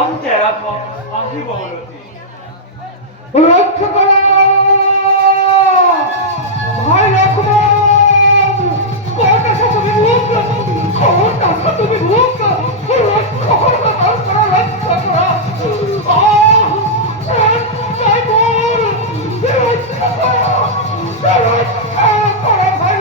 অন্তে এখন আহিব রতি রক্ষা করো ভাই রকমান কোনটা তুমি ভূত কোনটা তুমি ভূত রক্ষা করো রক্ষা করো চাই বল রক্ষা করো ভাই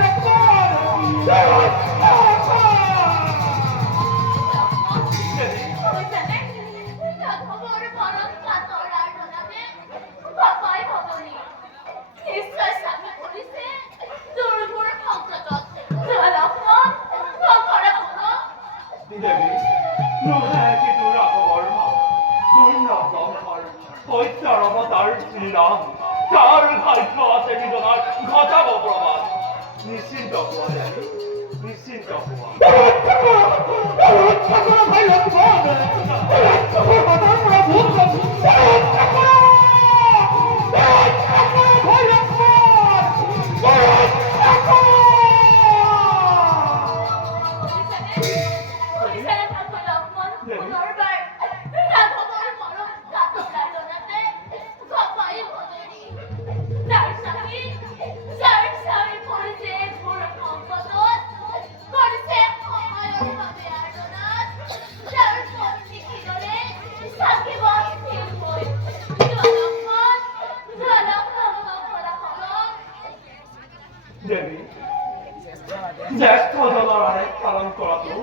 তার ভাগ্য আছে নিজনার ঘটাবো প্রমাণ নিশ্চিন্ত হওয়া যায় নিশ্চিন্ত হওয়া ভাই জ্যেষ্ঠ জলারে পালন কৰাটো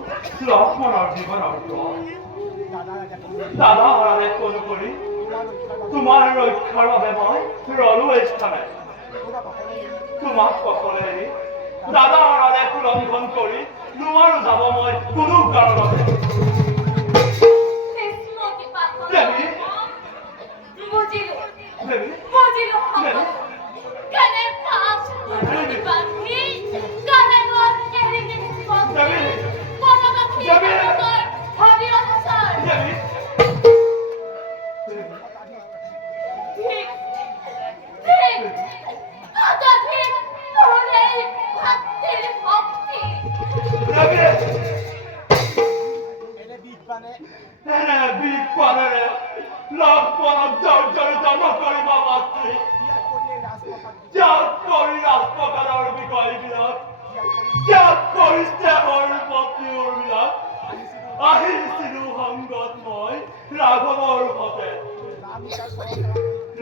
লক্ষ্মণৰ জীৱনৰ দাদা আৰাধে তদুপৰি তোমাৰ ৰক্ষাৰ বাবে মই ৰলো স্থানে তোমাক সকলে এৰি দাদা আৰাধে উলংঘন কৰি নোৱাৰো যাব মই কোনো কাৰণতে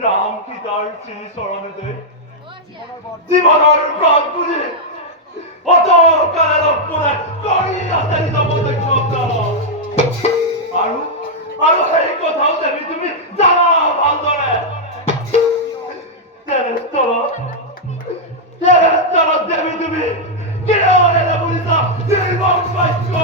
রাম পিতার শ্রী চরণে দেয় জীবনের প্রাণ বুঝে অত কালে লক্ষ্মণে করি আছে আৰু আৰু সেই কথাও দেবী তুমি জানা ভালদৰে দেবী তুমি কিয় বুজিছা নিৰ্মম বাক্য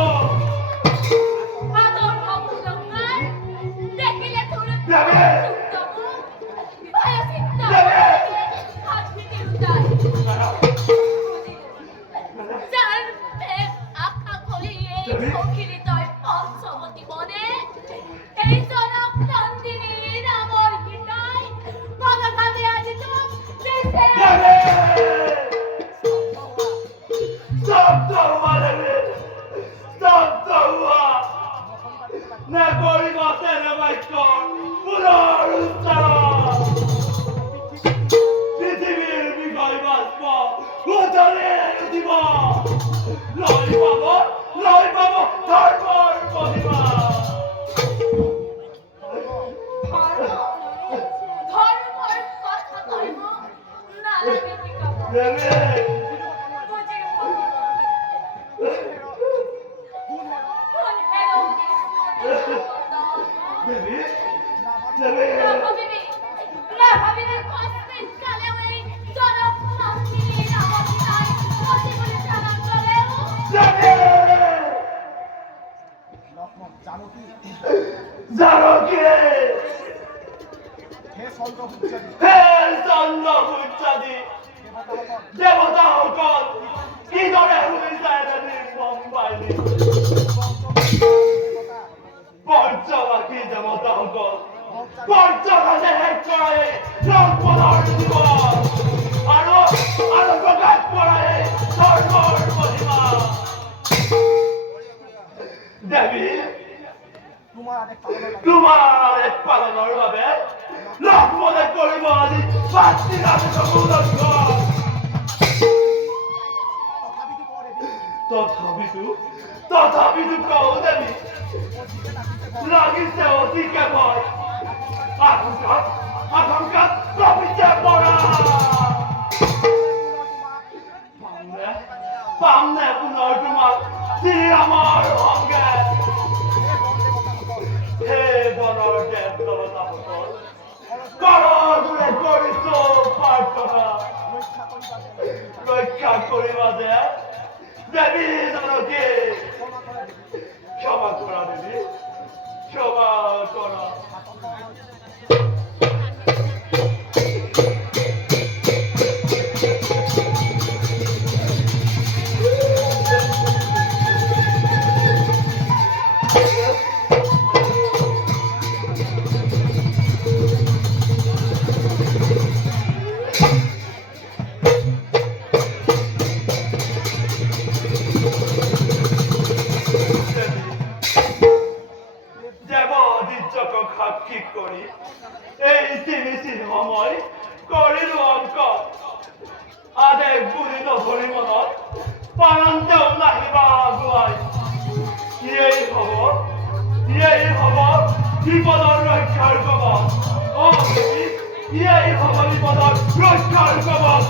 পৃথিবীর বিষয় বাষ্প লয় পাব ধর্মর মহিমা দেবতা সকল কিদৰে হৈ যায় নিৰ্মম বাহিনী পঞ্চবাসী দেবতা সকল পঞ্চভাষে শেষ কৰাই লক্ষ্মণৰ জীৱন আৰু প্ৰকাশ কৰাই ধৰ্মৰ মহিমা দেৱী তোমাৰ আদেশ পালনৰ বাবে লক্ষ্মণে কৰিব আজি শাস্তি লাগে তথাপিতো কওঁ দেৱী লাগিছে অতিকে ভয় আশংকাত কপিছে পৰা পামনে পুনৰ তোমাক শ্ৰীৰামৰ সংগে হে বনৰ দেৱ দেৱতাসকল কৰজোৰে কৰিছো প্ৰাৰ্থনা ৰক্ষা কৰিবা যে দেৱী জনকী ক্ষমা কৰা দেৱী ক্ষমা কৰা সাক্ষী কৰি এই তিনিদিন সময় কৰিলো অংক আদেশ বুজি নধৰি মনত পালন্তেও নাহিবা আগুৱাই ইয়েই হব বিপদৰ ৰক্ষাৰ কবচ ইয়েই হব বিপদৰ ৰক্ষাৰ কবচ